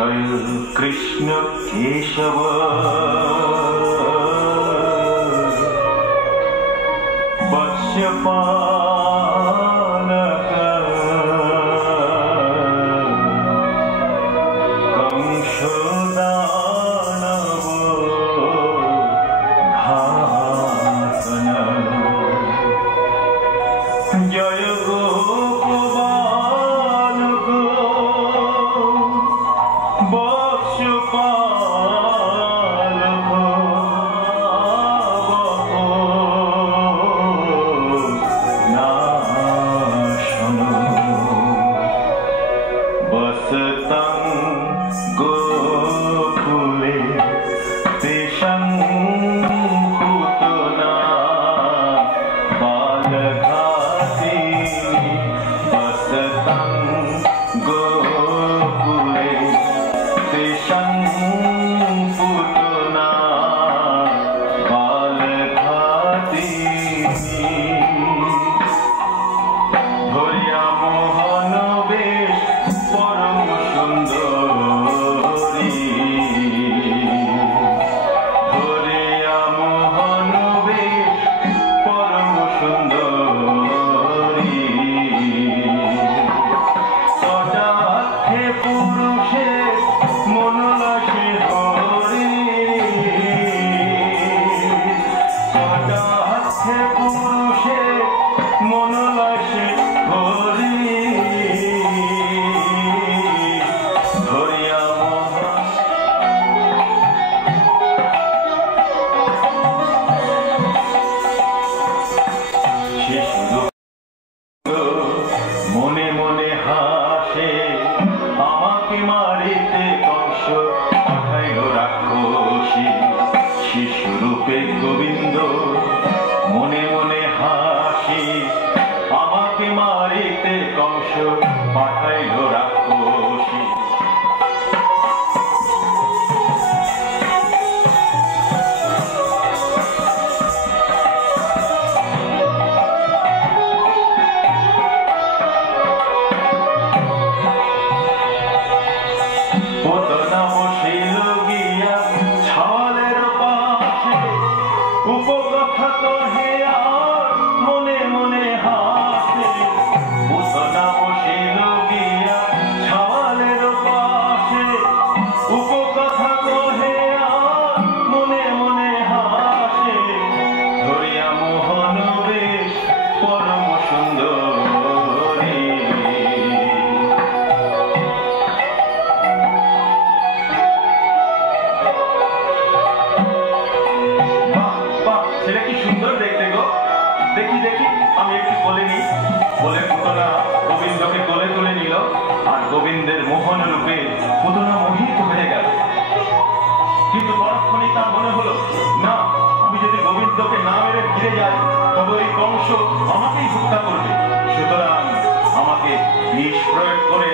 जय कृष्ण केशव वत्स्यपालक कंसदानव घातन जय गोपबालक वत्स्यपालक नाशन बसतं गोकुले तेषां पूतना बालघातिनी बसतं गोकुले तेषां पूतना बालघातिनी धरिया मोहन बेश परम सुंदरी धरिया मोहन बेश परम सुंदरी सजाथे पुरुषे मनलासे हरि सजाथे पुरुषे मनलासे हरि धरिया मोहन शिशु মনে মনে হাসে আমাকে মারিতে কংস পাঠাইল রাক্ষসী শিশুরূপে গোবিন্দ মনে মনে হাসি আমাকে মারিতে কংস পাঠাইল রাক্ষসী পুতনা বসিল গিয়া ছাওয়ালের পাশে উপকথা কহে আর মনে মনে হাসে পুতনা বসিল গিয়া ছাওয়ালের পাশে উপকথা কহে আর মনে মনে হাসে ধরিয়া মোহন বেশ পরম সুন্দরী ছেলে কি সুন্দর দেখতে গো দেখি দেখি আমি একটু কোলে নিই বলে পুতনা গোবিন্দকে কোলে তুলে নিল আর গোবিন্দের মোহন রূপে পুতনা মোহিত হয়ে গেল কিন্তু পরক্ষণেই তার মনে হলো না আমি যদি গোবিন্দকে না মেরে ফিরে যাই তবে ওই কংস আমাকেই হত্যা করবে সুতরাং আমাকে বিষ প্রয়োগ করে